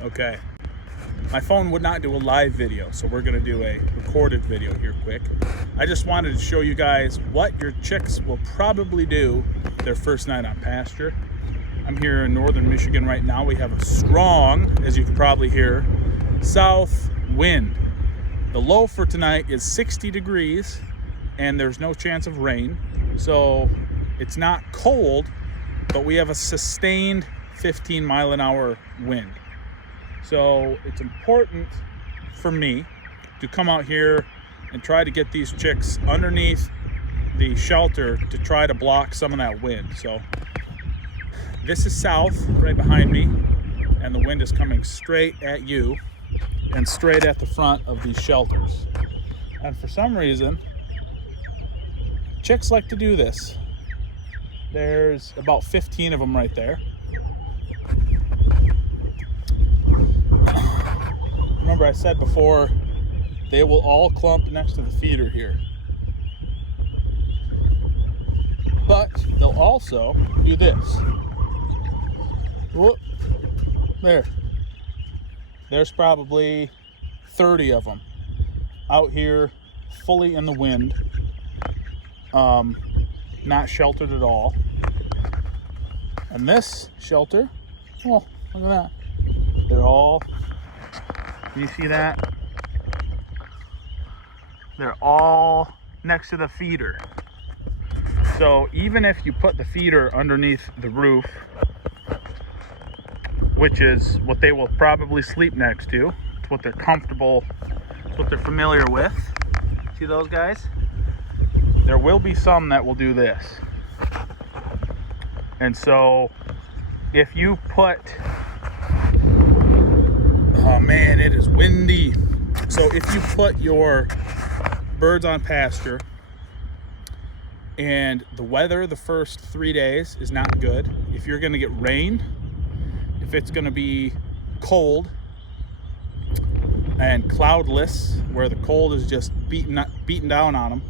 Okay. My phone would not do a live video, so we're gonna do a recorded video here quick. I just wanted to show you guys what your chicks will probably do their first night on pasture. I'm here in northern Michigan right now. We have a strong, as you can probably hear, south wind. The low for tonight is 60 degrees and there's no chance of rain. So it's not cold, but we have a sustained 15-mile-an-hour wind. So it's important for me to come out here and try to get these chicks underneath the shelter to try to block some of that wind. So this is south right behind me, and the wind is coming straight at you and straight at the front of these shelters. And for some reason, chicks like to do this. There's about 15 of them right there. Remember I said before, they will all clump next to the feeder here. But they'll also do this. Whoop. There. There's probably 30 of them out here fully in the wind, not sheltered at all. And this shelter, oh, look at that. They're all, you see that? They're all next to the feeder. So even if you put the feeder underneath the roof, which is what they will probably sleep next to, it's what they're comfortable, it's what they're familiar with. See those guys? There will be some that will do this. And so if you put, oh man, it is windy. So if you put your birds on pasture and the weather the first 3 days is not good, if you're gonna get rain, if it's gonna be cold and cloudless, where the cold is just beating down on them,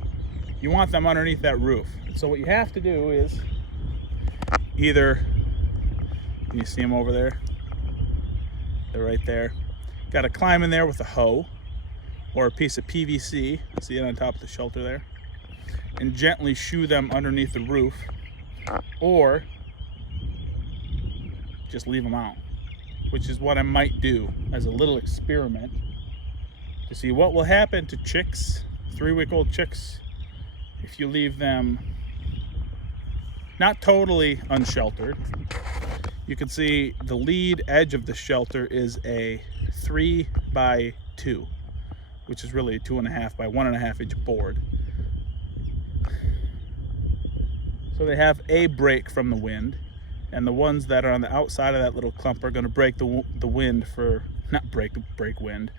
you want them underneath that roof. So what you have to do is either, can you see them over there? They're right there. Got to climb in there with a hoe or a piece of PVC, see it on top of the shelter there, and gently shoo them underneath the roof, or just leave them out, which is what I might do as a little experiment to see what will happen to chicks, 3-week-old chicks, if you leave them not totally unsheltered. You can see the lead edge of the shelter is a 3x2, which is really a 2.5 by 1.5 inch board. So they have a break from the wind, and the ones that are on the outside of that little clump are going to break the wind for, not break wind,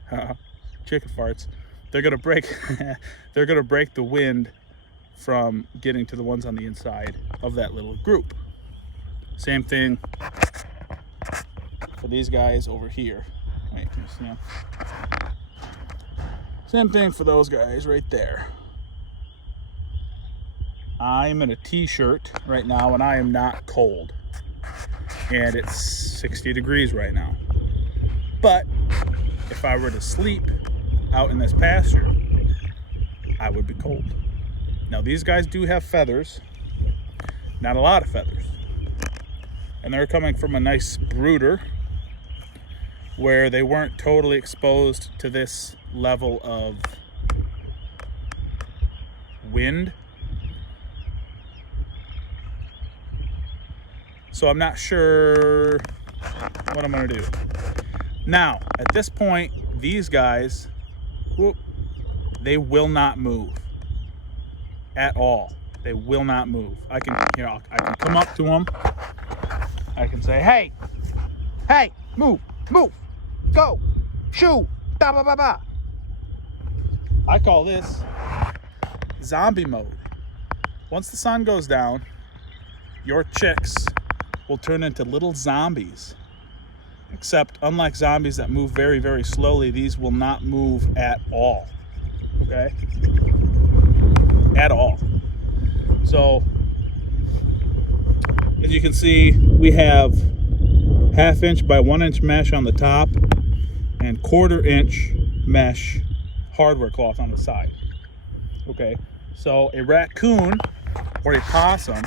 chicken farts. They're going to break they're going to break the wind from getting to the ones on the inside of that little group. Same thing for these guys over here. Wait, can you see them? Same thing for those guys right there. I'm in a t-shirt right now and I am not cold. And it's 60 degrees right now. But if I were to sleep out in this pasture, I would be cold. Now these guys do have feathers, not a lot of feathers. And they're coming from a nice brooder where they weren't totally exposed to this level of wind. So I'm not sure what I'm gonna do. Now, at this point, these guys, whoop, they will not move at all. They will not move. I can come up to them. I can say, hey, move, go, shoo, da ba ba ba. I call this zombie mode. Once the sun goes down, your chicks will turn into little zombies. Except, unlike zombies that move very, very slowly, these will not move at all. Okay? At all. So, as you can see, we have 1/2 inch by 1 inch mesh on the top and 1/4 inch mesh hardware cloth on the side. Okay, so a raccoon or a possum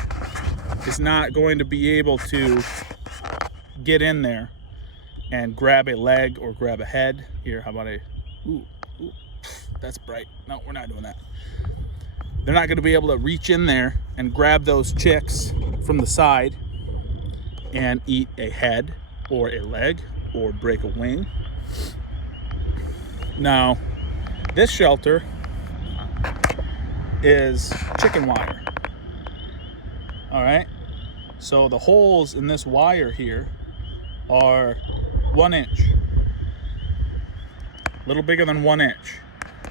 is not going to be able to get in there and grab a leg or grab a head. Here, how about ooh, that's bright. No, we're not doing that. They're not going to be able to reach in there and grab those chicks from the side and eat a head or a leg or break a wing. Now, this shelter is chicken wire. All right, so the holes in this wire here are 1 inch, a little bigger than 1 inch,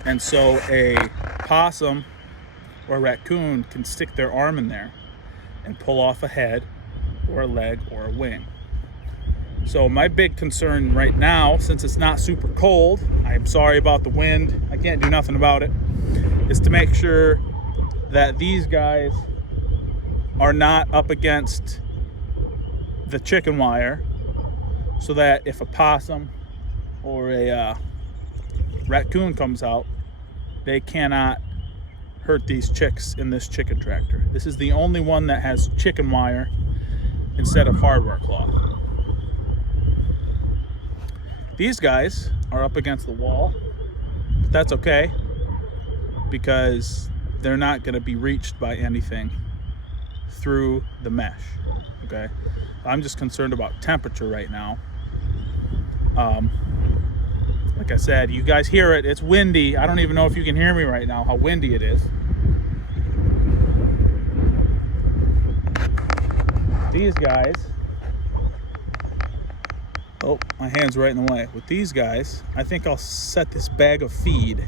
and so a possum or a raccoon can stick their arm in there and pull off a head or a leg or a wing. So my big concern right now, since it's not super cold, I'm sorry about the wind, I can't do nothing about it, is to make sure that these guys are not up against the chicken wire, so that if a possum or a raccoon comes out, they cannot hurt these chicks in this chicken tractor. This is the only one that has chicken wire instead of hardware cloth. These guys are up against the wall, but that's okay because they're not going to be reached by anything through the mesh. Okay, I'm just concerned about temperature right now. Like I said, you guys hear it, it's windy. I don't even know if you can hear me right now, how windy it is. These guys, oh, my hand's right in the way. With these guys, I think I'll set this bag of feed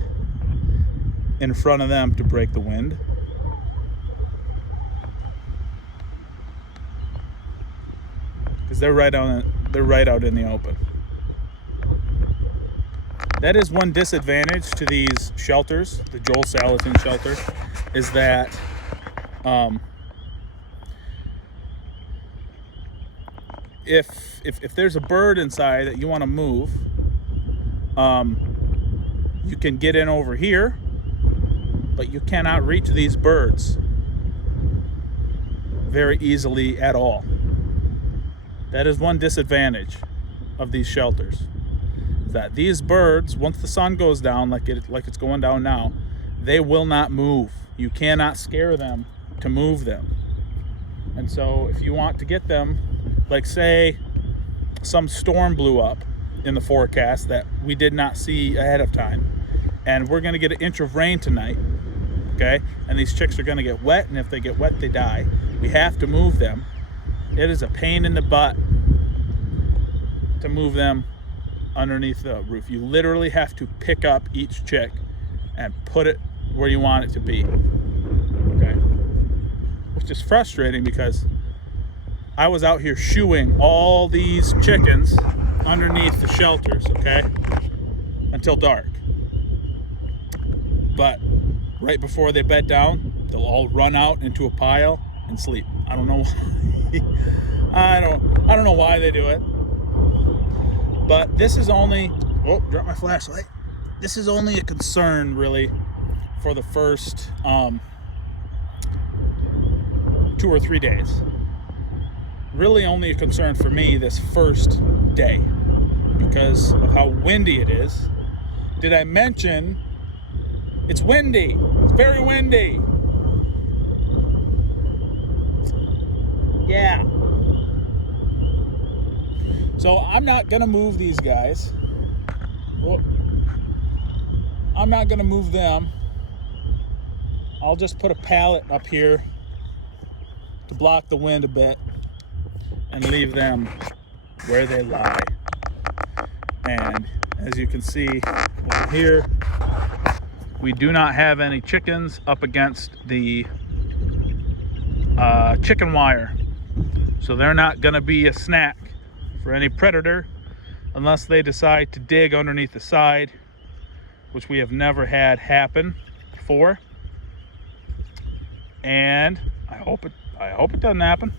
in front of them to break the wind. Because they're right out in the open. That is one disadvantage to these shelters, the Joel Salatin shelter, is that if there's a bird inside that you want to move, you can get in over here, but you cannot reach these birds very easily at all. That is one disadvantage of these shelters. That these birds, once the sun goes down, like it's going down now, they will not move. You cannot scare them to move them. And so if you want to get them, like say some storm blew up in the forecast that we did not see ahead of time, and we're going to get 1 inch of rain tonight, okay, and these chicks are going to get wet, and if they get wet they die, we have to move them. It is a pain in the butt to move them underneath the roof. You literally have to pick up each chick and put it where you want it to be, okay, which is frustrating because I was out here shooing all these chickens underneath the shelters, okay, until dark. But right before they bed down, they'll all run out into a pile and sleep. I don't know why. I don't know why they do it. But this is only, oh, drop my flashlight. This is only a concern really for the first 2 or 3 days. Really only a concern for me this first day because of how windy it is. Did I mention it's windy? It's very windy. Yeah. So I'm not gonna move these guys. Whoop. I'm not gonna move them. I'll just put a pallet up here to block the wind a bit and leave them where they lie. And as you can see over here, we do not have any chickens up against the chicken wire. So they're not gonna be a snack for any predator unless they decide to dig underneath the side, which we have never had happen before. And I hope it doesn't happen.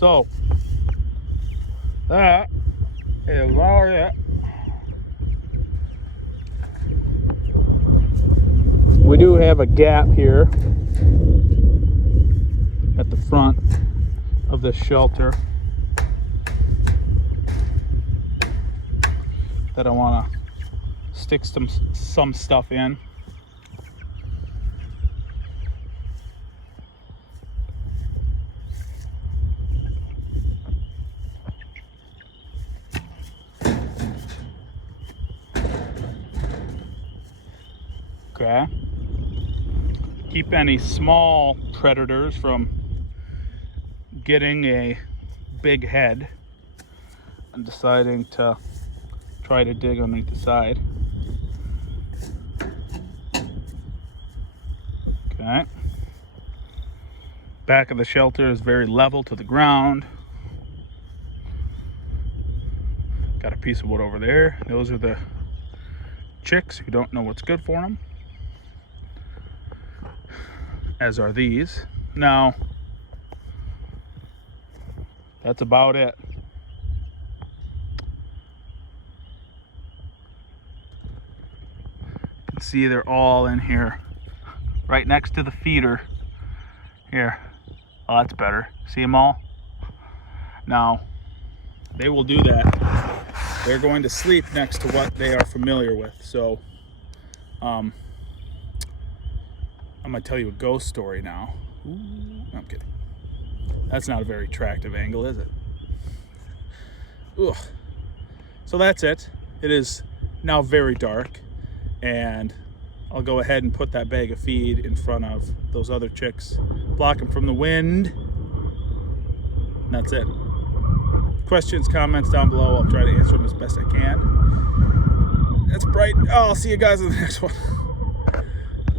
So that is all it. We do have a gap here at the front of this shelter that I want to stick some stuff in. Okay. Keep any small predators from getting a big head and deciding to try to dig underneath the side. Okay. Back of the shelter is very level to the ground. Got a piece of wood over there. Those are the chicks who don't know what's good for them, as are these. Now, that's about it. You can see they're all in here, right next to the feeder. Here. Oh, that's better. See them all? Now, they will do that. They're going to sleep next to what they are familiar with. So, I'm gonna tell you a ghost story now. Ooh, I'm kidding. That's not a very attractive angle, is it? Ugh. So that's it. It is now very dark, and I'll go ahead and put that bag of feed in front of those other chicks, block them from the wind, and that's it. Questions, comments down below. I'll try to answer them as best I can. It's bright. Oh, I'll see you guys in the next one.